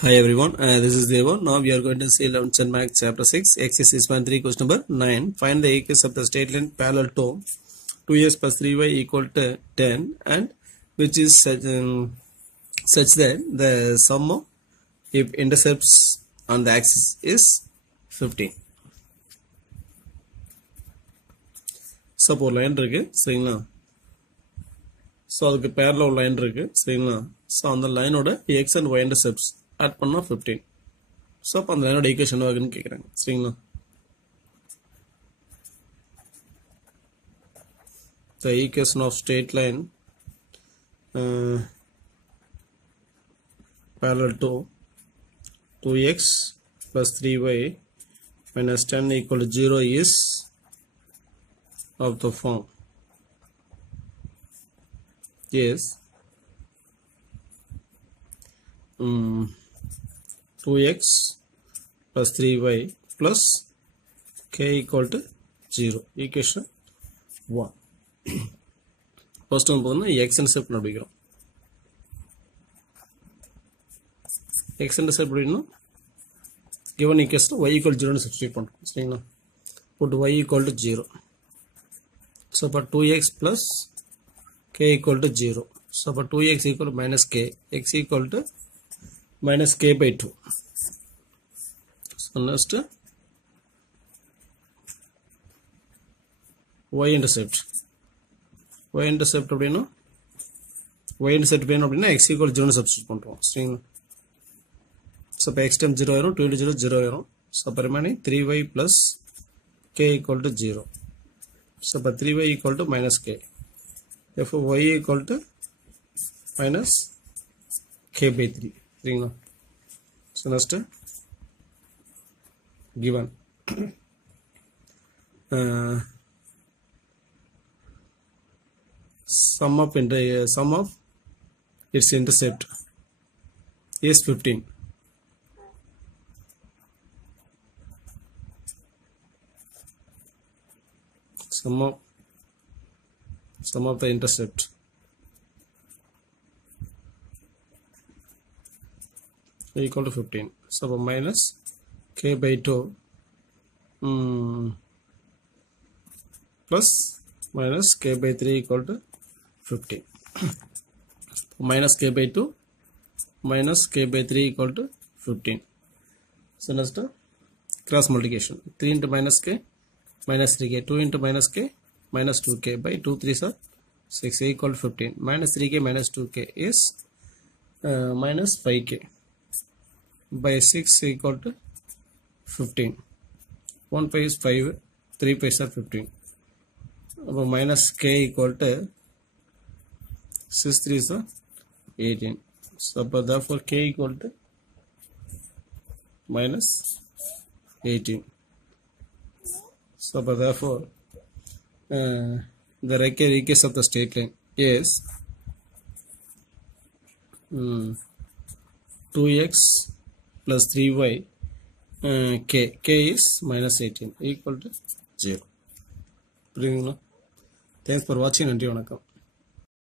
Hi everyone, this is Devan. Now we are going to see 11th and Max chapter 6, exercise 1.3, question number 9. Find the equations of the straight line parallel to 2x plus 3y equal to 10 and which is such that the sum of if intercepts on the axis is 15. So, ஒரு line இருக்கு சரிங்களா. So அதுக்கு parallel line இருக்கு சரிங்களா. So அந்த லைனோட X and Y intercepts add பண்ணால் 15. So அப்போ அந்த லைனோட ஈக்குவேஷன் ஆகுன்னு கேட்குறாங்க சரிங்களா. The equation of straight line parallel to 2x plus 3y minus 10 equal to 0 is of the form is 2x plus 3y plus k equal to 0. Equation 1. First one x intercept கண்டுபிடிக்கிறோம். x intercept அப்படினா given equation y equal to 0 னு substitute பண்றோம் சரிங்களா. put y equal to 0. So for 2x plus k equal to 0. So for 2x equal to minus k, x equal to minus k by 2. So next y intercept. Y intercept அப்படினா y intercept வேணும் அப்படினா x equal to 0 னு substitute பண்றோம் சரிங்களா. So இப்போ x times 0 ஆயிரும், 2 into 0 0 ஆயிரும். So அப்போ remaining 3y plus k equal to 0. So இப்போ 3y equal to minus k. Therefore y equal to minus k by 3 சரிங்களா. So next given sum of its intercept is 15. Sum of the intercept equal to 15. So minus k by 2 plus minus k by 3 equal to 15. Minus k by 2 minus k by 3 equal to 15. So next cross multiplication. 3 into minus k minus 3k, 2 into minus k minus 2k by 2 3s are 6 equal to 15. Minus 3k minus 2k is minus 5k by 6 equal to 15. 1 5 is 5, 3 5s are 15. Minus k equal to 6 3s are 18. So therefore k equal to minus 18. So therefore the equation of the straight line is 2x plus 3y k is minus 18 equal to 0. Thanks for watching. நன்றி வணக்கம்.